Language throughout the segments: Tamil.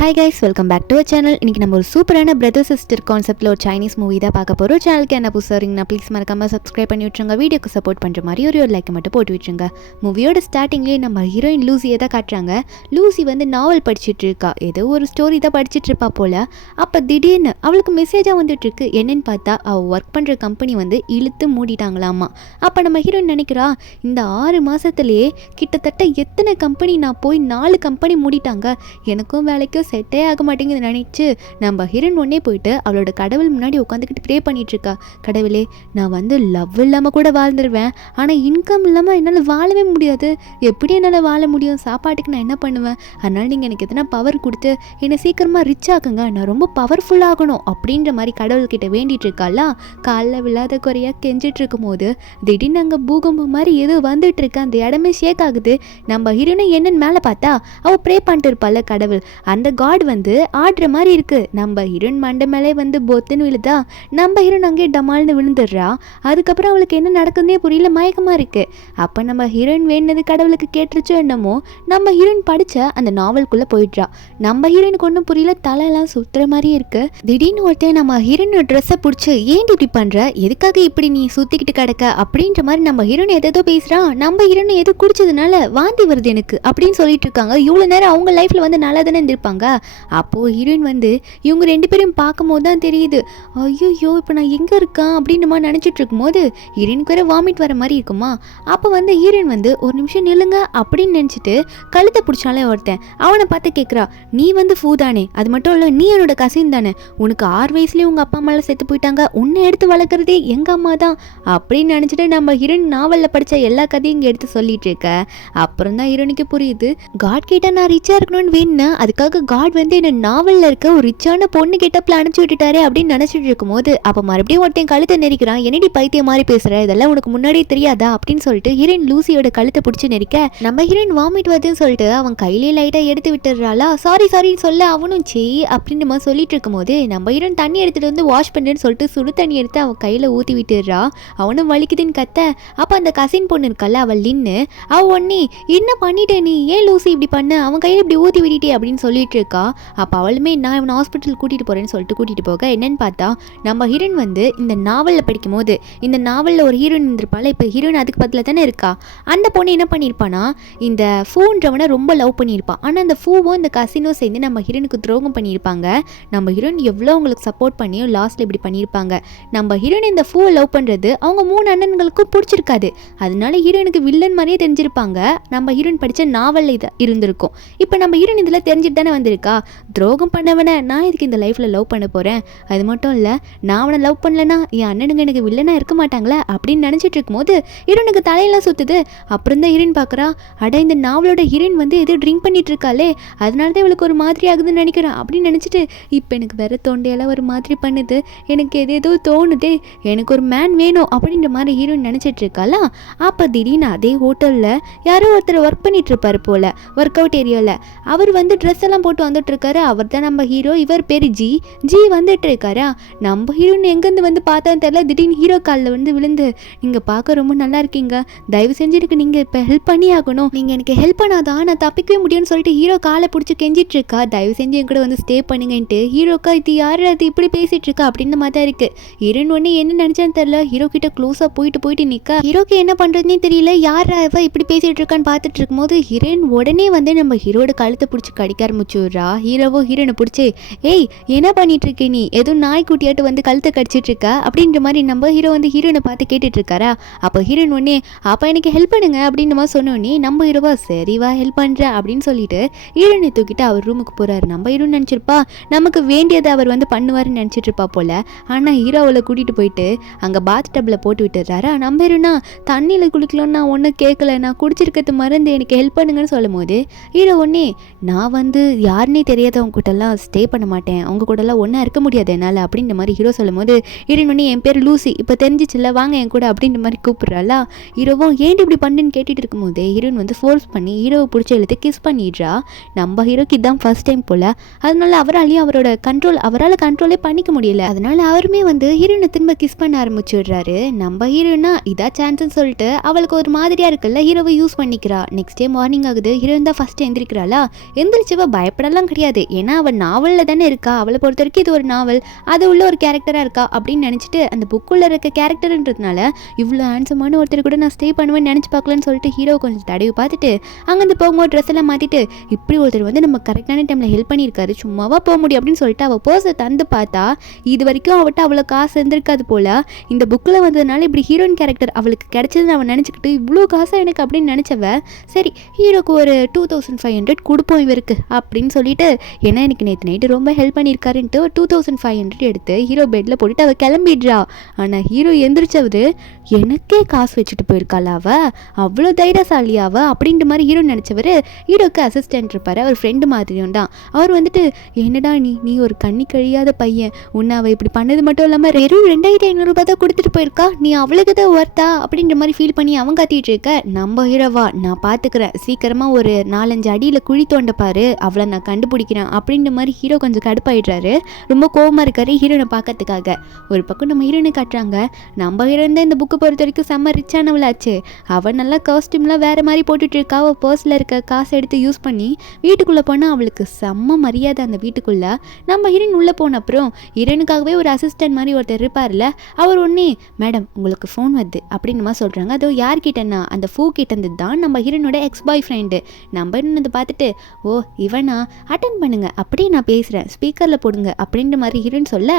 Hi guys, welcome back to our channel. இன்றைக்கி நம்ம ஒரு சூப்பரான பிரதர் சிஸ்டர் கான்செப்ட்டில் ஒரு சைனீஸ் மூவி தான் பார்க்க போகிறோம். சேனலுக்கு என்ன புதுசாக இருங்கன்னா ப்ளீஸ் மறக்காமல் சப்ஸ்கிரைப் பண்ணி விட்டுருங்க. வீடியோக்கு சப்போர்ட் பண்ணுற மாதிரி ஒரு லைக் மட்டும் போட்டு விட்டுருங்க. மூவியோட ஸ்டார்டிங்லேயே நம்ம ஹீரோயின் லூசியை தான் காட்டுறாங்க. லூசி வந்து நாவல் படிச்சுட்டு இருக்கா, ஏதோ ஒரு ஸ்டோரி தான் படிச்சுட்டு இருப்பா போல். அப்போ திடீர்னு அவளுக்கு மெசேஜாக வந்துட்டுருக்கு. என்னென்னு பார்த்தா அவள் ஒர்க் பண்ணுற கம்பெனி வந்து இழுத்து மூடிட்டாங்களாமா. அப்போ நம்ம ஹீரோயின் நினைக்கிறா, இந்த 6 மாதத்துலேயே கிட்டத்தட்ட எத்தனை கம்பெனி, நான் போய் 4 கம்பெனி மூடிட்டாங்க, எனக்கும் வேலைக்கும் செட்டே ஆக மாட்டேங்குது நினைச்சு நம்ம ஹீரோயின் ஒன்னே போயிட்டு அவளோட கடவுள் முன்னாடி உட்காந்துக்கிட்டு ப்ரே பண்ணிட்டு இருக்கா. கடவுளே, நான் வந்து லவ் இல்லாமல் கூட வாழ்ந்துருவேன், ஆனால் இன்கம் இல்லாமல் என்னால் வாழவே முடியாது. எப்படி என்னால் வாழ முடியும்? சாப்பாட்டுக்கு நான் என்ன பண்ணுவேன்? அதனால் நீங்கள் எனக்கு எத்தனை பவர் கொடுத்து என்னை சீக்கிரமாக ரிச் ஆக்குங்க, நான் ரொம்ப பவர்ஃபுல்லாகணும் அப்படின்ற மாதிரி கடவுள்கிட்ட வேண்டிட்டு இருக்காளா. காலில் விழாத குறையாக கெஞ்சிட்டு இருக்கும் போது திடீர்னு அங்கே பூகம்பம் மாதிரி ஏதோ வந்துட்டு இருக்கு. அந்த இடமே ஷேக் ஆகுது. நம்ம ஹீரோனை என்னன்னு மேலே பார்த்தா அவள் ப்ரே பண்ணிட்டு இருப்பாள். கடவுள் அந்த காட் வந்து ஆடுற மாதிரி இருக்கு. நம்ம ஹீரோயின் மண்டை மேலே வந்து பொத்துன்னு விழுதா. நம்ம ஹீரோயின் அங்கேயே டமால்னு விழுந்துடுறா. அதுக்கப்புறம் அவளுக்கு என்ன நடக்குதுன்னே புரியல, மயக்கமாக இருக்கு. அப்போ நம்ம ஹீரோயின் வேணுனது கடவுளுக்கு கேட்டுருச்சோ என்னமோ, நம்ம ஹீரோயின் படித்த அந்த நாவலுக்குள்ளே போயிடுறா. நம்ம ஹீரோயினுக்கு ஒன்றும் புரியல, தலையெல்லாம் சுற்றுற மாதிரியே இருக்கு. திடீர்னு ஒருத்தன் நம்ம ஹீரோயினோட ட்ரெஸ்ஸை பிடிச்சி, ஏன் இப்படி பண்ணுற, எதுக்காக இப்படி நீ சுற்றிக்கிட்டு கிடக்க அப்படின்ற மாதிரி நம்ம ஹீரோயின் எதோ பேசுகிறான். நம்ம ஹீரோயின் எது குடிச்சதுனால வாந்தி வருது எனக்கு அப்படின்னு சொல்லிட்டு இருக்காங்க. இவ்வளோ நேரம் அவங்க லைஃப்பில் வந்து நல்லா தானே இருந்திருப்பாங்க. அப்போது ஹீரோயின் வந்து இவங்க 2 பேரும் பார்க்கும் போது தான் தெரியுது, ஐயோ இப்போ நான் எங்கே இருக்கேன் அப்படின்னு நம்ம நினச்சிட்டு இருக்கும்போது ஹீரோயினுக்கு வேறு வாமிட் வர மாதிரி இருக்குமா. அப்போ வந்து ஹீரோயின் வந்து ஒரு நிமிஷம் நில்லுங்க அப்படின்னு நினச்சிட்டு கழுத்தை பிடிச்சாலே ஒருத்தன் அவனை பார்த்து கேட்குறா, நீ வந்து ஃபூ தானே, அது மட்டும் இல்லை நீ என்னோட கசின் தானே, உனக்கு 6 வயசுலேயே உங்கள் அப்பா அம்மாவில் செத்து போயிட்டாங்க, உன்னை எடுத்து வளர்க்குறதே எங்கள் அம்மா தான் அப்படின்னு நினச்சிட்டு நம்ம ஹீரோயின் நாவலில் படித்த எல்லா கதையும் இங்கே எடுத்து சொல்லிட்டு இருக்க. அப்புறம் தான் ஹீரோனுக்கு புரியுது, காட் கிட்ட நான் ரிச்சாக இருக்கணும்னு வேணுனேன், அதுக்காக காட் வந்து என்ன நாவலில் இருக்க ஒரு ரிச்சான பொண்ணு கிட்ட அனுப்பிச்சு விட்டுட்டாரே அப்படின்னு நினச்சிட்டு இருக்கும்போது அப்போ மறுபடியும் ஒருத்தன் கழுத்தை நெரிக்கிறான். என்னடி பைத்தியம் மாதிரி பேசுகிற, இதெல்லாம் உனக்கு முன்னாடியே தெரியாதா அப்படின்னு சொல்லிட்டு ஹீரோயின் லூசியோட கழுத்தை பிடிச்சி நெரிக்க, நம்ம ஹீரோயின் வாமிட் வருதுன்னு சொல்லிட்டு அவன் கையிலே லைட்டாக எடுத்து விட்டுறாளா. சாரின்னு சொல்ல அவனும் செய் அப்படின்னு மாதிரி சொல்லிட்டு இருக்கும்போது நம்ம ஹீரோயின் தண்ணி எடுத்துகிட்டு வந்து வாஷ் பண்ணுறேன்னு சொல்லிட்டு சுடு தண்ணி எடுத்து அவன் கையில் ஊற்றி விட்டுடுறா. அவனும் வலிக்குதுன்னு கத்த. அப்போ அந்த கசின் பொண்ணு இருக்கல்ல, அவள் நின்று அவள் ஒன்னே, என்ன பண்ணிட்டே நீ, ஏன் லூசி இப்படி பண்ண, அவன் கையில் இப்படி ஊற்றி விட்டுட்டே அப்படின்னு சொல்லிட்டு இருக்கா. அப்போ அவளுமே நான் இவனை ஹாஸ்பிட்டல் கூட்டிகிட்டு போகிறேன்னு சொல்லிட்டு கூட்டிகிட்டு போக, என்னன்னு பார்த்தா நம்ம ஹீரோயின் வந்து இந்த நாவலில் படிக்கும் போது இந்த நாவலில் ஒரு ஹீரோயின் இருந்திருப்பாள். இப்போ ஹீரோயின் அதுக்கு பதில் தானே இருக்கா. அந்த பொண்ணு என்ன பண்ணியிருப்பானா, இந்த ஃபூன்றவனை ரொம்ப லவ் பண்ணியிருப்பான். ஆனால் அந்த ஃபூவும் இந்த கசினும் சேர்ந்து நம்ம ஹீரோனுக்கு துரோகம் பண்ணியிருப்பாங்க. நம்ம ஹீரோயின் எவ்வளோ அவங்களுக்கு சப்போர்ட் பண்ணியும் லாஸ்ட்டில் இப்படி பண்ணியிருப்பாங்க. நம்ம ஹீரோயின் இந்த ஃபூவை லவ் பண்ணுறது அவங்க 3 அண்ணன்களுக்கும் பிடிச்சிருக்காது. அதனால ஹீரோயினுக்கு வில்லன் மாதிரியே தெரிஞ்சிருப்பாங்க. நம்ம ஹீரோயின் படித்த நாவலில் இது இருந்திருக்கும். இப்போ நம்ம ஹீரோயின் இதில் தெரிஞ்சுட்டு தானே வந்திருக்கா. துரோகம் பண்ணவனை நான் இதுக்கு இந்த லைஃப்பில் லவ் பண்ண போகிறேன், அது மட்டும் இல்லை நான் அவனை லவ் பண்ணலன்னா என் அண்ணனுங்க எனக்கு வில்லனாக இருக்க மாட்டாங்களே அப்படின்னு நினச்சிட்டு இருக்கும்போது ஹீரோனுக்கு தலையெல்லாம் சுற்றுது. அப்புறம் தான் ஹீரோயின் பார்க்குறா, அட இந்த நாவலோட ஹீரோயின் வந்து எதோ ட்ரிங்க் பண்ணிட்டு இருக்காளே, அதனால தான் இவளுக்கு ஒரு மாதிரி ஆகுதுன்னு நினைக்கிறேன் அப்படின்னு நினச்சிட்டு, இப்போ எனக்கு வேறு தொண்டையெல்லாம் ஒரு மாதிரி பண்ணுது, எனக்கு எதேதோ தோணுதே, எனக்கு ஒரு மேன் வேணும் அப்படின்ற மாதிரி ஹீரோயின் நினச்சிட்டு இருக்காளா. அப்போ திடீர்னு அதே ஹோட்டலில் யாரோ ஒருத்தர் ஒர்க் பண்ணிட்டு இருப்பார் போல், ஒர்க் அவுட் ஏரியாவில். அவர் வந்து ட்ரெஸ் எல்லாம் போட்டு வந்துட்டு இருக்காரு. அவர் தான் நம்ம ஹீரோ. இவர் பேர் ஜி வந்துட்டு இருக்காரா. நம்ம ஹீரோயின் எங்கேருந்து வந்து பார்த்தான்னு தெரியல, திடீர்னு ஹீரோ காலில் வந்து விழுந்து, நீங்கள் பார்க்க ரொம்ப நல்லா இருக்கீங்க, தயவு செஞ்சு எனக்கு நீங்கள் இப்போ ஹெல்ப் பண்ணி ஆகணும், நீங்கள் எனக்கு ஹெல்ப் பண்ணாதான் நான் தப்பிக்கவே முடியும்னு சொல்லிட்டு ஹீரோ காலை பிடிச்சி கெஞ்சிட்டு இருக்கா. தயவு செஞ்சு என் கூட வந்து ஸ்டே பண்ணுங்கன்ட்டு ஹீரோக்கா இது யார் அது இப்படி பேசிட்டு இருக்கா அப்படின்னு மாதிரி தான் இருக்கு. ஹீரோயின் ஒன்று என்ன நினச்சான்னு தெரியல, ஹீரோ கிட்ட க்ளோஸாக போயிட்டு நிற்கா. ஹீரோக்கு என்ன பண்ணுறதுனே தெரியல, யார் அவ இப்படி பேசிட்டு இருக்கான்னு பார்த்துட்டு இருக்கும்போது ஹீரோயின் உடனே வந்து நம்ம ஹீரோட கழுத்தை பிடிச்சி கடிக்க ஆரம்பிச்சுடுறா. ஹீரோவோ ஹீரோனை பிடிச்சி, ஏய் என்ன பண்ணிட்டு இருக்கே நீ, எதுவும் நாய்க்குட்டியாட்டு வந்து கழுத்தை கடிச்சிட்டு இருக்கா அப்படின்ற மாதிரி நம்ம ஹீரோ வந்து ஹீரோனை பார்த்து கேட்டுட்டு இருக்காரா. அப்போ ஹீரோயின் ஒன்னே, அப்போ எனக்கு ஹெல்ப் பண்ணுங்க அப்படின்னு மாதிரி சொன்னோடனே நம்ம ஹீரோவா சரிவா ஹெல்ப் பண்ணுற அப்படின்னு சொல்லிட்டு ஹீரோனை தூக்கிட்டு அவர் ரூமுக்கு போகிறாரு. நம்ம ஹீரோன்னு நினச்சிருப்பா நமக்கு வேண்டியதை அவர் வந்து பண்ணுவார்னு நினச்சிட்டு இருப்பா போல். ஆனால் ஹீரோ அவளை கூட்டிகிட்டு போயிட்டு அங்கே பாத் டப்பில் போட்டு விட்டுறாரா. நம்ம ஹீரோனா தண்ணியில் குளிக்கலாம்னு நான் ஒன்றும் கேட்கல, நான் குடிச்சிருக்கிறது மருந்து, எனக்கு ஹெல்ப் பண்ணுங்கன்னு சொல்லும் போது ஹீரோ ஒன்னே, நான் வந்து யாருன்னே தெரியாதவங்க கூட்டெல்லாம் ஸ்டே பண்ண மாட்டேன், அவங்க கூடலாம் ஒன்றா இருக்க முடியாது என்னால் அப்படின்ற மாதிரி ஹீரோ சொல்லும் போது ஹீரோயின் ஒன்று, என் பேர் லூசி, இப்போ தெரிஞ்சிச்சுல்ல வாங்க என் கூட அப்படின்ற மாதிரி கூப்பிட்றாளா. ஹீரோவும் ஏன் இப்படி பண்ணுன்னு கேட்டுட்டு இருக்கும்போது ஹீரோயின் வந்து ஃபோர்ஸ் பண்ணி ஹீரோவை பிடிச்ச எழுத்து கிஸ் பண்ணிடுறா. நம்ம ஹீரோக்கு இதுதான் ஃபர்ஸ்ட் டைம் போல். அதனால அவராலையும் அவரால் கண்ட்ரோலே பண்ணிக்க முடியல. அதனால அவருமே வந்து ஹீரோயினை திரும்ப கிஸ் பண்ண ஆரம்பிச்சுடுறாரு. நம்ம ஹீரோயினா இதா சான்ஸ்ன்னு சொல்லிட்டு அவளுக்கு ஒரு மாதிரியாக இருக்குல்ல, ஹீரோவை யூஸ் பண்ணிக்கிறா. நெக்ஸ்ட் டே மார்னிங் ஆகுது. ஹீரோயின் தான் ஃபர்ஸ்ட் எந்திரிக்கிறாளா. எந்திரிச்சவ பயப்பட கேரக்டரெல்லாம் கிடையாது, ஏன்னா அவள் நாவலில் தானே இருக்கா, அவளை பொறுத்த வரைக்கும் இது ஒரு நாவல், அது உள்ள ஒரு கேரக்டராக இருக்கா அப்படின்னு நினச்சிட்டு அந்த புக்குள்ளே இருக்க கேரக்டர்ன்றதுனால இவ்வளோ ஹேண்ட்ஸமான ஒருத்தர் கூட நான் ஸ்டே பண்ணுவேன்னு நினச்சி பார்க்கலன்னு சொல்லிட்டு ஹீரோ கொஞ்சம் தடவி பார்த்துட்டு அங்கேருந்து போகும்போது ட்ரெஸ் எல்லாம் மாற்றிட்டு இப்படி ஒருத்தர் வந்து நம்ம கரெக்டான டைமில் ஹெல்ப் பண்ணியிருக்காரு, சும்மாவா போக முடியும் அப்படின்னு சொல்லிட்டு அவள் பர்ஸை தந்து பார்த்தா இது வரைக்கும் அவட்ட அவ்வளோ காசு இருந்திருக்காது போல். இந்த புக்கில் வந்ததுனால இப்படி ஹீரோயின் கேரக்டர் அவளுக்கு கிடைச்சதுன்னு அவன் நினச்சிக்கிட்டு இவ்வளோ காசை எனக்கு அப்படின்னு நினச்சவ சரி ஹீரோக்கு ஒரு 2500 கொடுப்போம் இவருக்கு அப்படின்னு சொல்லிட்டு, ஏன்னா எனக்கு நேற்று நைட்டு ரொம்ப ஹெல்ப் பண்ணியிருக்காருன்ட்டு ஒரு 2500 எடுத்து ஹீரோ பெட்டில் போட்டுட்டு அவள் கிளம்பிடுறா. ஆனால் ஹீரோ எந்திரிச்சவது எனக்கே காசு வச்சுட்டு போயிருக்காளா அவ, அவ்வளோ தைரியசாலியாவ அப்படின்ற மாதிரி ஹீரோ நினச்சவர் ஹீரோக்கு அசிஸ்டன்ட் இருப்பார், அவர் ஃப்ரெண்டு மாதிரியும் தான். அவர் வந்துட்டு என்னடா நீ ஒரு கண்ணி கழியாத பையன், உன்னை அவள் இப்படி பண்ணது மட்டும் இல்லாமல் வெறும் 2500 தான் கொடுத்துட்டு போயிருக்கா, நீ அவளுக்கு தான் ஒர்த்தா அப்படின்ற மாதிரி ஃபீல் பண்ணி அவன் காத்திட்டு இருக்க. நம்ம ஹீரோவா நான் பார்த்துக்கிறேன், சீக்கிரமாக ஒரு 4-5 அடியில் குழி தோண்டப்பாரு, அவளை நான் கண்டுபிடிக்கிறேன் அப்படின்ற மாதிரி ஹீரோ கொஞ்சம் கடுப்பாயிடுறாரு. ரொம்ப கோவமாக இருக்காரு ஹீரோனை பார்க்கறதுக்காக. ஒரு பக்கம் நம்ம ஹீரோனை காட்டுறாங்க, நம்ம ஹீரோயின் தான் இந்த புக்கு பொறுத்த வரைக்கும் செம்ம ரிச்சானவளாச்சு, அவள் நல்லா காஸ்டியூம்லாம் வேறு மாதிரி போட்டுட்டு இருக்கா, அவள் பர்ஸில் இருக்க காசை எடுத்து யூஸ் பண்ணி வீட்டுக்குள்ளே போனால் அவளுக்கு செம்ம மரியாதை அந்த வீட்டுக்குள்ளே. நம்ம ஹீரோயின் உள்ளே போன அப்புறம் ஹீரோனுக்காகவே ஒரு அசிஸ்டன்ட் மாதிரி ஒருத்தர் இருப்பார்ல, அவர் ஒன்றே மேடம் உங்களுக்கு ஃபோன் வருது அப்படின்னு மாதிரி சொல்கிறாங்க. அதோ யார்கிட்டன்னா அந்த ஃபூ கிட்டேருந்து தான் நம்ம ஹீரோனோட எக்ஸ் பாய் ஃப்ரெண்டு. நம்ம ஹீரோன் அதை பார்த்துட்டு ஓ இவனா அட்டன் பண்ணுங்க அப்படியே நான் பேசுகிறேன் ஸ்பீக்கரில் போடுங்க அப்படின்ற மாதிரி ஹீரோயின் சொல்ல,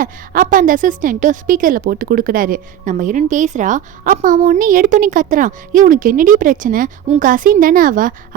அப்போ அந்த அசிஸ்டண்ட்டும் ஸ்பீக்கரில் போட்டு கொடுக்குறாரு. நம்ம ஹீரோயின் பேசுகிறா, அப்போ அவன் ஒன்று எடுத்தோன்னே கத்துறான், உனக்கு என்னடி பிரச்சனை, உன் கசின் தானே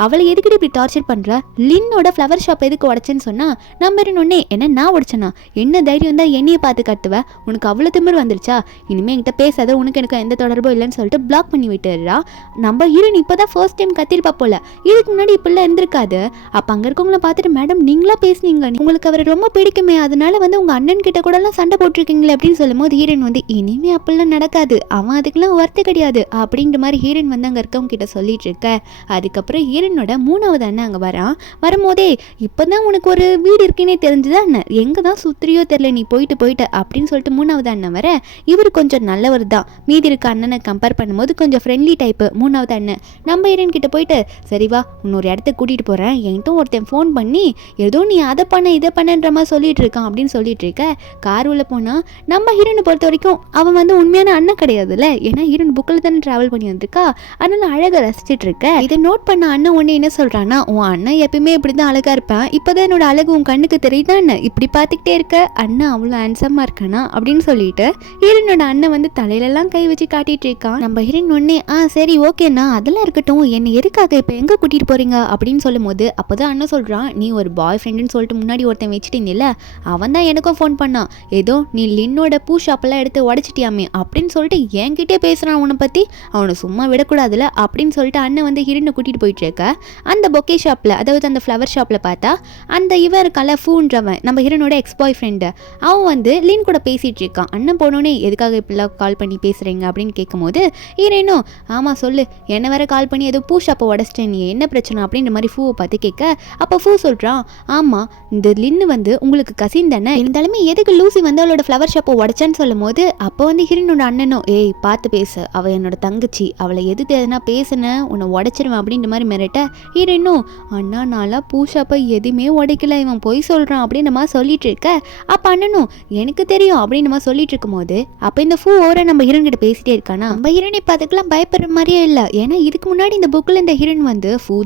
அவளை எதுக்கிட்டு இப்படி டார்ச்சர் பண்ணுற, லின்னோட ஃப்ளவர் ஷாப் எதுக்கு உடச்சேன்னு சொன்னால் நம்ம ஹீரோயின் ஒன்னே என்ன நான் உடச்சேனா, என்ன தைரியம் தான் என்னையை பார்த்து கட்டுவ, உனக்கு அவ்வளோ திமிர் வந்துருச்சா, இனிமேல் என்கிட்ட பேசாத, உனக்கு எனக்கு எந்த தொடர்பும் இல்லைன்னு சொல்லிட்டு பிளாக் பண்ணி விட்டுறா. நம்ம ஹீரோயின் இப்போ தான் ஃபர்ஸ்ட் டைம் கத்திருப்பா போல, இதுக்கு முன்னாடி இப்படிலாம் இருந்திருக்காது. அப்போ அங்கே இருக்கவங்கள பார்த்துட்டு மேடம் நீங்களா பேசுனீங்க, உங்களுக்கு அவர் ரொம்ப பிடிக்குமே, அதனால வந்து உங்கள் அண்ணன் கிட்ட கூடலாம் சண்டை போட்டிருக்கீங்களே அப்படின்னு சொல்லும் போது ஹீரோயின் வந்து இனிமே அப்படிலாம் நடக்காது, அவன் அதுக்கெல்லாம் ஒர்த்து கிடையாது அப்படின்ற மாதிரி ஹீரோயின் வந்து அங்கே இருக்கவங்க கிட்ட சொல்லிட்டு இருக்க. அதுக்கப்புறம் ஹீரோயினோட 3வது அண்ணன் அங்கே வரான். வரும்போதே இப்போதான் உனக்கு ஒரு வீடு இருக்குன்னே தெரிஞ்சுதா என்ன, எங்கே தான் சுத்திரியோ தெரியல நீ போயிட்டு அப்படின்னு சொல்லிட்டு 3வது அண்ணன் வர. இவர் கொஞ்சம் நல்லவர் தான், மீதி இருக்க அண்ணனை கம்பேர் பண்ணும்போது கொஞ்சம் ஃப்ரெண்ட்லி டைப்பு 3வது அண்ணன். நம்ம ஹீரோயின் கிட்ட போயிட்டு சரி வா இன்னொரு இடத்துக்கு கூட்டிகிட்டு போகிறேன், என்கிட்ட ஒருத்தன் ஃபோன் பண்ணி ஏதோ நீ அதை பண்ண இதை பண்ணன்ற மாதிரி சொல்லிட்டு இருக்கான் அப்படின்னு சொல்லிட்டு இருக்க. கார் உள்ள போனால் நம்ம ஹீரோனை பொறுத்த வரைக்கும் அவன் வந்து உண்மையான அண்ணன் கிடையாதுல்ல, ஏன்னா ஹீரோயின் புக்கில் தானே ட்ராவல் பண்ணி வந்திருக்கா, அதனால அழகாக ரசிச்சுட்டு இருக்க. இதை நோட் பண்ண அண்ணன் ஒன்று என்ன சொல்கிறான்னா, உன் அண்ணன் எப்பயுமே இப்படி தான் அழகாக இருப்பேன், இப்போதான் என்னோட அழகு உன் கண்ணுக்கு தெரியுதான்னு இப்படி பார்த்துக்கிட்டே இருக்க, அண்ணன் அவ்வளோ ஹேண்ட்ஸமாக இருக்கானா அப்படின்னு சொல்லிட்டு ஹீரோனோட அண்ணன் வந்து தலையிலலாம் கை வச்சு காட்டிட்டு இருக்கான். நம்ம ஹீரோயின் ஒன்னே சரி ஓகேண்ணா அதெல்லாம் இருக்கட்டும், என்னை எதுக்காக இப்போ எங்கே கூட்டிகிட்டு போகிறீங்க அப்படின்னு சொல்லும் போது அப்போதான் அண்ணன் சொல்கிறான், நீ ஒரு பாய் ஃப்ரெண்டுன்னு சொல்லிட்டு முன்னாடி ஒருத்தன் வச்சுட்டீங்கல்ல, அவன் தான் எனக்கும் ஃபோன் பண்ணான், ஏதோ நீ லின்னோட பூ ஷாப்பெல்லாம் எடுத்து உடச்சிட்டியாமே அப்படின்னு சொல்லிட்டு என்கிட்டே பேசுகிறான், உன்னை பற்றி அவனை சும்மா விடக்கூடாதுல அப்படின்னு சொல்லிட்டு அண்ணன் வந்து ஹீரோனை கூட்டிகிட்டு போயிட்டு இருக்க. அந்த பொக்கே ஷாப்பில் அதாவது அந்த ஃப்ளவர் ஷாப்பில் பார்த்தா அந்த இவன் இருக்கால ஃபூன்றவன் நம்ம ஹீரோனோட எக்ஸ் பாய் ஃப்ரெண்டு, அவன் வந்து லின் கூட பேசிகிட்டு இருக்கான். அண்ணன் போனோடனே எதுக்காக இப்படிலாம் கால் பண்ணி பேசுகிறீங்க அப்படின்னு கேட்கும்போது ஹீரோனும் ஆமாம் சொல்லு, என்ன வேற கால் பண்ணி ஏதோ பூ ஷாப்பை உடச்சிட்டேன், நீ என்ன பிரச்சனை அப்படின்ற மாதிரி ஃபூவை பார்த்து கேட்க. அப்போ ஃபூ சொல்கிறான், ஆமாம் இந்த லின்னு வந்து உங்களுக்கு கசின் தானே, இருந்தாலுமே எதுக்கு லூசி வந்து அவளோட ஃப்ளவர் ஷாப்பை உடச்சான்னு சொல்லும் போது அப்போ வந்து ஹீரோனோட அண்ணனும் ஏய் பார்த்து பேசு, அவள் என்னோட தங்கச்சி, அவளை எதுக்கு எதுனா பேசுனேன் உன்னை உடச்சிருவேன் அப்படின்ற மாதிரி மிரட்ட. ஹீரோனும் அண்ணா நாளா பூ ஷாப்பை எதுவுமே உடைக்கல, இவன் போய் சொல்கிறான் அப்படின்னு மாதிரி சொல்லிட்டு இருக்க. அப்போ அண்ணனும் எனக்கு தெரியும் அப்படின்னு மாதிரி சொல்லிட்டு இருக்கும்போது அப்போ இந்த ஃபூ ஓர நம்ம ஹீரோன் கிட்ட பேசிட்டே இருக்கானா. நம்ம ஹீரோன் இப்போ அதுக்கெல்லாம் பயப்படுற மாதிரியே இல்லை, ஏன்னா இதுக்கு முன்னாடி இந்த புக்கில் இந்த ஹீரோயின் வந்து ஃபூ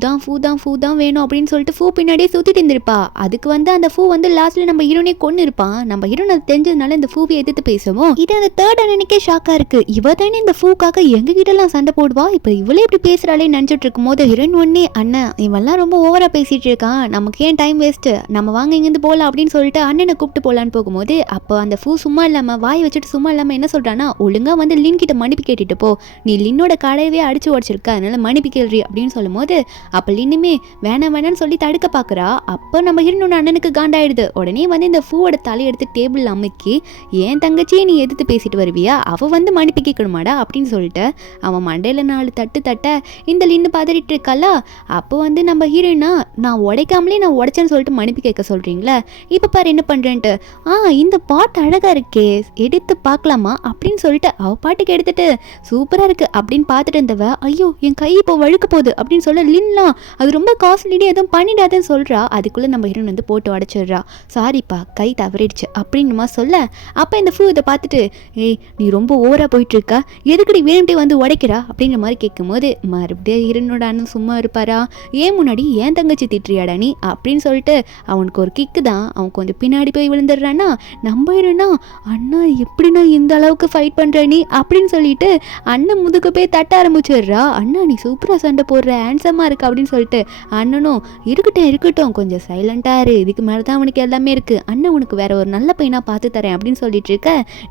தான் வேணும் அப்படின்னு சொல்லிட்டு ஃபூ பின்னாடியே சுற்றிட்டு இருந்திருப்பா. அதுக்கு வந்து அந்த ஃபூ வந்து லாஸ்ட்ல நம்ம ஹீரோனே கொண்டு இருப்பான். நம்ம ஹீரோன் அது தெரிஞ்சதுனால இந்த ஃபூவை எதிர்த்து பேசுவோம். இது அந்த தேர்ட் அண்ணனுக்கே ஷாக்கா இருக்கு, இவ தானே இந்த ஃபூக்காக எங்க கிட்ட எல்லாம் சண்டை போடுவா, இப்போ இவளே இப்படி பேசுறாளே நினைச்சிட்டு இருக்கும் போது ஹீரோயின் ஒன்னே அண்ணன் இவெல்லாம் ரொம்ப ஓவரா பேசிட்டு இருக்கான், நமக்கு ஏன் டைம் வேஸ்ட், நம்ம வாங்க இங்கிருந்து போகலாம் அப்படின்னு சொல்லிட்டு அண்ணனை கூப்பிட்டு போகலான்னு போகும்போது அப்போ அந்த ஃபூ சும்மா இல்லாம வாய் வச்சுட்டு சும்மா இல்லாம என்ன சொல்றான்னா, ஒழுங்கா வந்து லின் கிட்ட மன்னிப்பு கேட்டுட்டு போ, நீ லின்னோட கடையவே அடிச்சு உடச்சிருக்க, அதனால மன்னிப்பு கேள்றி அப்படின்னு சொல்லும் போது அப்போ லின்னுமே வேணான்னு சொல்லி தடுக்க பாக்குறா. அப்போ நம்ம ஹீரோனோட அண்ணனுக்கு காண்டாயிடுது. உடனே வந்து இந்த ஃபூவோட தலை எடுத்து டேபிள் அமுக்கி ஏன் தங்கச்சியை நீ எதிர்த்து பேசிட்டு வருவியா, அவ வந்து மன்னிப்பு கேட்கணுமாடா அப்படின்னு சொல்லிட்டு அவன் மண்டையில 4 தட்ட இந்த லின்னு பதறிட்டு இருக்கல. அப்போ வந்து நம்ம ஹீரோயினா நான் உடைக்காமலே நான் உடைச்சேன்னு சொல்லிட்டு மன்னிப்பு கேட்க சொல்றீங்களா, இப்போ பாரு என்ன பண்றேன்ட்டு இந்த பாட்டு அழகா இருக்கே எடுத்து பார்க்கலாமா அப்படின்னு சொல்லிட்டு அவ பாட்டுக்கு எடுத்துட்டு சூப்பரா இருக்கு அப்படின்னு பார்த்துட்டு இருந்தவ ஐயோ என் கை இப்போ வழுக்க போகுது அப்படின்னு சொல்ல லின்லாம் அது ரொம்ப காஸ்ட்லியே எதுவும் பண்ணிடாதுன்னு சொல்றா. அதுக்குள்ளே நம்ம ஹீரோயின் வந்து போட்டு உடச்சிடுறா. சாரிப்பா கை தவறிடுச்சு அப்படின்னுமா சொல்ல, அப்போ இந்த ஃபூ இதை பார்த்துட்டு ஏய் நீ ரொம்ப ஓவராக போயிட்டுருக்க, எதுக்கடி வேணும்ட்டே வந்து உடைக்கிறா அப்படின்ற மாதிரி கேட்கும்போது மறுபடியும் ஹீரோனோட அண்ணன் சும்மா இருப்பாரா, ஏன் முன்னாடி ஏன் தங்கச்சி திட்டுறியாடா நீ அப்படின்னு சொல்லிட்டு அவனுக்கு ஒரு கிக்கு தான். அவன் கொஞ்சம் பின்னாடி போய் விழுந்துடுறான்னா நம்ம ஹீரோனா அண்ணா எப்படின்னா இந்த அளவுக்கு ஃபைட் பண்ணுற நீ அப்படின்னு சொல்லிட்டு அண்ணன் முதுகு போய் தட்ட ஆரம்பிச்சிடுறா. அண்ணா நீ சூப்பராக சண்டை போடுற ஹேண்ட்ஸமாக இருக்கு அப்படின்னு சொல்லிட்டு அண்ணனும் இருக்கட்டும் கொஞ்சம் சைலண்டாக இரு, இதுக்கு மேலே தான் அவனுக்கு எல்லாமே இருக்குது, அண்ணன் உனக்கு வேற ஒரு நல்ல பையனாக பார்த்து தரேன் அப்படின்னு சொல்லிட்டு இருக்க.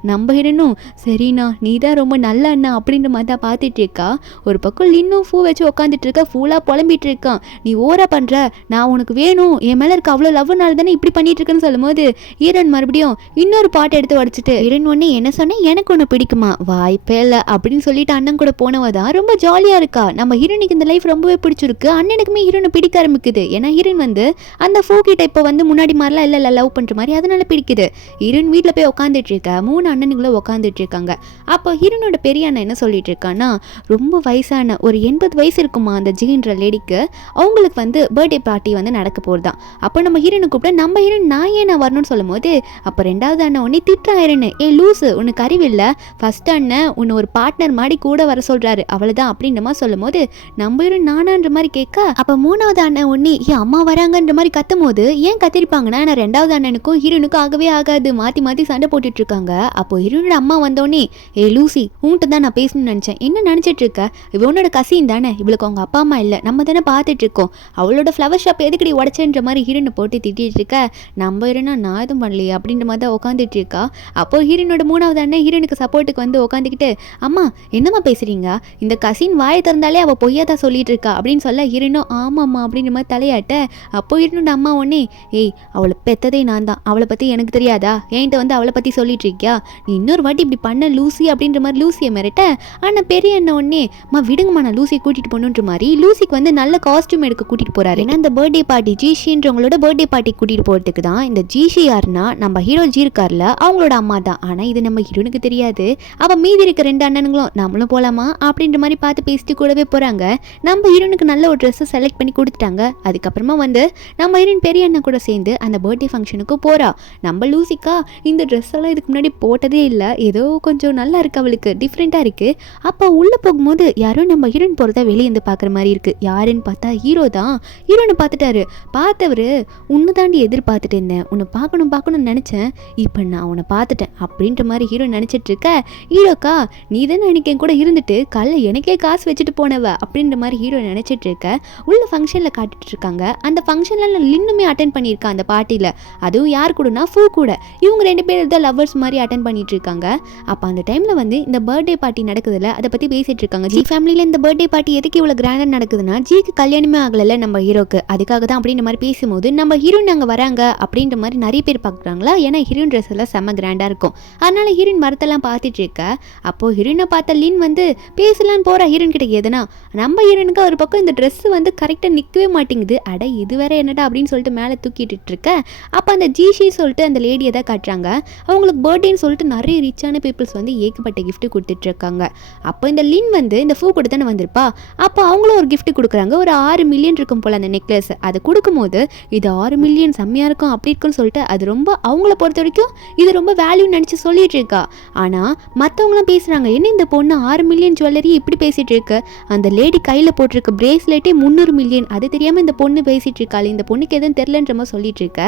நம்ம ஹீரோனும் சரிண்ணா நீ தான் ரொம்ப நல்ல அண்ணா அப்படின்ற மாதிரி தான் பார்த்துட்டு இருக்கா. ஒரு பக்கம் இன்னும் ஃபூ வச்சு உட்காந்துட்டு இருக்க, ஃபுல்லாக புலம்பிட்டு இருக்கான். நீ ஓரா பண்ணுற, நான் உனக்கு வேணும், என் மேலே இருக்க அவ்வளோ லவ்னால தானே இப்படி பண்ணிட்டு இருக்கேன்னு சொல்லும்போது ஹீரோன் மறுபடியும் இன்னொரு பாட்டை எடுத்து உடச்சிட்டு ஹீரோன் ஒன்று என்ன சொன்னேன் எனக்கு ஒன்று பிடிக்குமா வாய்ப்பே இல்லை அப்படின்னு சொல்லிட்டு அண்ணன் கூட போனவ தான் ரொம்ப ஜாலியாக இருக்கா. நம்ம ஹீரோனுக்கு இந்த லைஃப் ரொம்பவே பிடிச்சிருக்கு. அண்ணனுக்குமே ஹீரோனை பிடிக்க ஆரம்பிக்குது. ஏன்னா ஹீரோன் வந்து அந்த ஃபூ கிட்ட இப்போ வந்து முன்னாடி மாதிரிலாம் இல்லை லவ் பண்ணுற மாதிரி அதனால பிடிக்குது. ஹீரோன் வீட்டில் போய் உட்காந்துட்டு இருக்க, 3 அண்ணனுங்களும் உட்காந்துட்டு இருக்காங்க. அப்போ ஹீரோனோட பெரிய அண்ணன் என்ன சொல்லிட்டு இருக்கான்னா ரொம்ப வயசான ஒரு 80 வயசு இருக்குமா அந்த ஜீன்ற லேடிக்கு, அவங்களுக்கு வந்து பர்த்டே பார்ட்டி வந்து நடக்க போகிறதான். அப்போ நம்ம ஹீரோனை கூப்பிட்டு நம்ம ஹீரோன் நான் ஏன் நான் வரணும்னு சொல்லும் போது அப்போ 2வது அண்ணன் உடனே திட்டுறாயிருன்னு, ஏ லூஸு உனக்கு அறிவில்லை, ஃபர்ஸ்ட் அண்ணன் உன்னை ஒரு பார்ட்னர் மாதிரி கூட வர சொல்கிறாரு அவ்வளோதான் அப்படின்ற மாதிரி சொல்லும் போது நம்ம ஹீரோன் நானான்ற மாதிரி கேட்க, அப்போ 3வது அண்ணன் ஒன்னே ஏன் அம்மா வராங்கன்ற மாதிரி கத்தும் போது ஏன் கத்திருப்பாங்கன்னா நான் 2வது அண்ணனுக்கும் ஹீரோனுக்கும் ஆகவே ஆகாது, மாற்றி மாற்றி சண்டை போட்டுட்டு இருக்காங்க. அப்போ ஹீரோனோட அம்மா வந்தோடனே ஏ லூசி உன்கிட்ட தான் நான் பேசணும்னு நினச்சேன், என்ன நினச்சிட்டு இருக்க, இவனோட கசின் தானே, இவளுக்கு அவங்க அப்பா அம்மா இல்லை, நம்ம தானே பார்த்துட்டு இருக்கோம், அவளோட ஃப்ளவர் ஷாப் எதுக்கடி உடச்சேன்ற மாதிரி ஹீரோனை போட்டு திட்டிட்டு இருக்க. நம்ம ஹீரோனா நான் எதுவும் பண்ணலையே அப்படின்ற மாதிரி தான் உட்காந்துட்டு இருக்கா. அப்போ ஹீரோனோட 3வது அண்ணன் ஹீரோனுக்கு சப்போர்ட்டுக்கு வந்து உட்காந்துக்கிட்டு அம்மா என்னம்மா பேசுறீங்க, இந்த கசின் வாயை திறந்தாலே அவள் பொய்யா தான் சொல்லிட்டு இருக்கா அப்படின்னு சொல்ல ஹீரோனோ ஆமாம்மா அப்படின்ற மாதிரி தலையாட்ட. அப்போ ஹீரோனோட அம்மா ஒன்னே ஏய் அவளை பெத்ததே நான் தான், அவளை பற்றி எனக்கு தெரியாதா, என்கிட்ட வந்து அவளை பற்றி சொல்லிட்டு இருக்கியா, நீ இன்னொரு வாட்டி இப்படி பண்ண லூசி அப்படின்ற மாதிரி லூசியை மிரட்ட. ஆனால் பெரிய அண்ணன் ஒன்னே விடுங்கம்மா நான் லூசியை கூட்டிகிட்டு போகணுன்ற மாதிரி லூசிக்கு வந்து நல்ல காஸ்ட்யூம் எடுக்க கூட்டிகிட்டு போகிறாரு. ஏன்னா இந்த பர்த்டே பார்ட்டி ஜிஷின்றவங்களோட பர்த்டே பார்ட்டி கூட்டிகிட்டு போகிறதுக்கு தான். இந்த ஜிஷி யாருன்னா நம்ம ஹீரோ ஜி இருக்கார்ல அவங்களோட அம்மா தான். ஆனால் இது நம்ம ஹீரோனுக்கு தெரியாது. அவள் மீதி இருக்க 2 அண்ணனுங்களும் நம்மளும் போகலாமா அப்படின்ற மாதிரி பார்த்து பேசிட்டு கூடவே போகிறாங்க. நம்ம ஹீரோனுக்கு நல்ல ஒரு ட்ரெஸ்ஸை செலக்ட் பண்ணி கொடுத்துட்டாங்க. அதுக்கப்புறமா வந்து நம்ம ஹீரோயின் பெரிய அண்ணன் கூட சேர்ந்து அந்த பர்த்டே ஃபங்க்ஷனுக்கு போகிறா. நம்ம லூசிக்கா இந்த ட்ரெஸ் எல்லாம் இதுக்கு முன்னாடி போட்டதே இல்லை, ஏதோ கொஞ்சம் நல்லா இருக்குது, அவளுக்கு டிஃப்ரெண்ட்டாக இருக்குது. அப்போ உள்ளே போகும்போது யாரோ நம்ம ஹீரோயின் போகிறத வெளியே இருந்து பார்க்குற மாதிரி இருக்குது. யாருன்னு பார்த்தா ஹீரோ தான். ஹீரோனை பார்த்துட்டாரு. பார்த்தவர் உன்னை தாண்டி எதிர்பார்த்துட்டு இருந்தேன், உன்னை பார்க்கணும்னு நினச்சேன், இப்போ நான் உன்னை பார்த்துட்டேன் அப்படின்ற மாதிரி ஹீரோ நினச்சிட்டு இருக்க. ஹீரோக்கா நீ தானே அன்றைக்கி என் கூட இருந்துட்டு காலைல எனக்கே காசு வச்சுட்டு போனவ அப்படின்ற மாதிரி ஹீரோ நினச்சிட்டு இருக்க. உள்ள ஃபங்க்ஷனில் காட்டிட்டு இருக்காங்க. அந்த ஃபங்க்ஷனில் லின்னுமே அட்டென்ட் பண்ணியிருக்கா அந்த பார்ட்டியில். அதுவும் யார் கூடனா ஃபூ கூட. இவங்க 2 பேர் தான் லவ்வர்ஸ் மாதிரி அட்டென்ட் பண்ணிட்டு இருக்காங்க. அப்போ அந்த டைமில் வந்து இந்த பர்த்டே பார்ட்டி நடக்குதுல்ல அதை பற்றி பேசிட்டு இருக்காங்க. ஜி ஃபேமிலியில் இந்த பர்த்டே பார்ட்டி எதுக்கு இவ்வளோ கிராண்டாக நடக்குதுன்னா ஜிக்கு கல்யாணமே ஆகலைல்ல நம்ம ஹீரோக்கு, அதுக்காக தான் அப்படின்ற மாதிரி பேசும்போது நம்ம ஹீரோயின் அங்கே வராங்க அப்படின்ற மாதிரி நிறைய பேர் பார்க்குறாங்களா. ஏன்னா ஹீரோயின் ட்ரெஸ் எல்லாம் செம்ம கிராண்டாக இருக்கும். அதனால ஹீரோயின் மரத்தெல்லாம் பார்த்துட்டு இருக்க. அப்போது ஹீரோயினை பார்த்த லின் வந்து பேசலான்னு போகிற ஹீரோயின் கிட்ட எதுனா நம்ம ஹீரோனுக்கு ஒரு பக்கம் இந்த ட்ரெஸ் வந்து கரெக்டாக நிற்கவே மாட்டேங்குது. அட இது வேற என்னடா அப்படின்னு சொல்லிட்டு மேலே தூக்கிட்டு இருக்க. அப்போ அந்த ஜிஷி சொல்லிட்டு அந்த லேடியை தான் காட்டுறாங்க. அவங்களுக்கு பர்த்டேன்னு சொல்லிட்டு நிறைய ரிச்சான பீப்புள்ஸ் வந்து ஏகப்பட்ட கிஃப்ட் கொடுத்துட்டு இருக்காங்க. அப்போ இந்த லின் வந்து இந்த ஃபூ கூட தானே வந்திருப்பா. அப்போ அவங்களும் ஒரு கிஃப்ட் கொடுக்குறாங்க. ஒரு 6 மில்லியன் இருக்கும் போல் அந்த நெக்லஸ். அதை கொடுக்கும்போது இது 6 மில்லியன் செம்மையாக இருக்கும் அப்படி இருக்குன்னு சொல்லிட்டு அது ரொம்ப அவங்கள பொறுத்த வரைக்கும் இது ரொம்ப வேல்யூன்னு நினச்சி சொல்லிட்டு இருக்கா. ஆனால் மற்றவங்களாம் பேசுகிறாங்க என்ன இந்த பொண்ணு 6 மில்லியன் ஜுவல்லரி இப்படி பேசிகிட்டு இருக்கு, அந்த லேடி கையில் போட்டிருக்க பிரேஸ்லெட்டே 300 மில்லியன், அது தெரியாமல் இந்த பொண்ணு பேசிகிட்டு இருக்காள், இந்த பொண்ணுக்கு எதுவும் தெரிலன்ற மாதிரி சொல்லிட்டு இருக்க.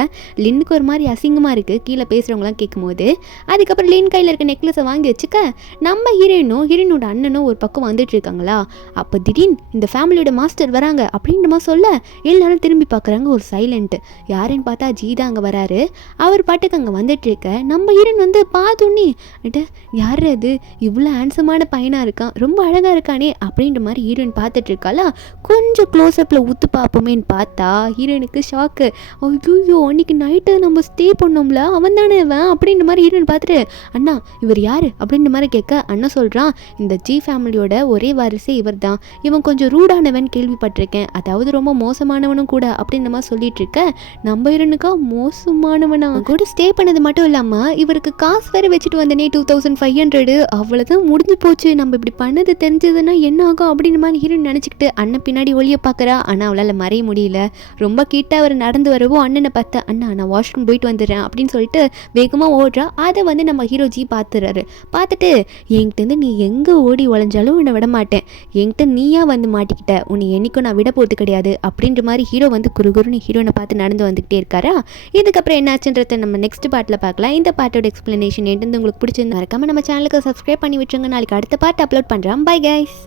லின்னுக்கு ஒரு மாதிரி அசிங்கமாக இருக்குது கீழே பேசுகிறவங்களாம் கேட்கும்போது. அதுக்கப்புறம் லின் கையில் இருக்க நெக்லஸை வாங்கி வச்சுக்க நம்ம ஹீரோயினோட அண்ணனும் ஒரு பக்கம் வந்துட்டு இருக்காங்களா. அப்போ திடீர்னு இந்த ஃபேமிலியோட மாஸ்டர் வராங்க அப்படின்ற மாதிரி சொல்ல எல்லாரும் திரும்பி பார்க்குறாங்க. ஒரு சைலண்ட் யாருன்னு பார்த்தா ஜீதா அங்கே வராரு. அவர் பாட்டுக்கு அங்கே வந்துட்டு இருக்க நம்ம ஹீரோயின் வந்து பார்த்தோன்னே யார் அது இவ்வளோ ஹேண்ட்ஸமான பையனாக இருக்கான், ரொம்ப அழகாக இருக்கானே அப்படின்ற மாதிரி ஹீரோயின் பார்த்துட்டு இருக்காளா. கொஞ்சம் க்ளோஸ்அப்பில் ஊத்து பார்ப்போமேன்னு பார்த்தா ஹீரோயினுக்கு ஷாக்கு. ஐயோ அன்னைக்கு நைட்டு நம்ம ஸ்டே பண்ணோம்ல அவன் தானே இவன் அப்படின்ற மாதிரி ஹீரோயின் பார்த்துட்டு அண்ணா இவர் யார் அப்படின்ற மாதிரி கேட்க அண்ணா சொல்கிறான் இந்த ஜி ஃபேமிலியோட ஒரே வாரிசே இவர் தான், இவன் கொஞ்சம் ரூடானவன் கேள்விப்பட்டிருக்கேன், அதாவது ரொம்ப மோசமானவனும் கூட அப்படின்ற மாதிரி சொல்லிட்டு இருக்க. நம்ம ஹீரோனுக்கா மோசமானவனா கூட ஸ்டே பண்ணது மட்டும் இல்லாமல் இவருக்கு காசு வேறு வச்சுட்டு வந்தனே 2500, அவ்வளோதான் முடிஞ்சு போச்சு, நம்ம இப்படி பண்ணது தெரிஞ்சதுன்னா என்ன ஆகும் அப்படின்ற மாதிரி ஹீரோயின் நினச்சிக்கிட்டு அண்ணன் பின்னாடி ஒளிய பார்க்குறா. ஆனால் அவளால் மறைய முடியல. ரொம்ப ரொம்ப கிட்ட அவர் நடந்து வரவோ அண்ணனை பார்த்து அண்ணா நான் வாஷ்ரூம் போயிட்டு வந்துடுறேன் அப்படின்னு சொல்லிட்டு வேகமாக ஓடுறா. அதை வந்து நம்ம ஹீரோஜி பார்த்துறாரு. பார்த்துட்டு என்கிட்டருந்து நீ எங்கே ஓடி ஒளிஞ்சாலும் உன்னை விட மாட்டேன், என்கிட்ட நீயா வந்து மாட்டிக்கிட்ட, உன்னை என்னைக்கும் நான் விட போகிறது கிடையாது அப்படின்ற மாதிரி ஹீரோ வந்து குறுகுறுன்னு ஹீரோனை பார்த்து நடந்து வந்துக்கிட்டே இருக்காரா. இதுக்கப்புறம் என்னாச்சுன்றதை நம்ம நெக்ஸ்ட் பார்ட்டில் பார்க்கலாம். இந்த பார்ட்டோட எக்ஸ்ப்ளனேஷன் என்னது உங்களுக்கு பிடிச்சிருந்து மறக்காம நம்ம சேனலுக்கு சப்ஸ்கிரைப் பண்ணி விட்டுருங்க. நாளைக்கு அடுத்த பார்ட் அப்லோட் பண்ணுறேன். Bye guys.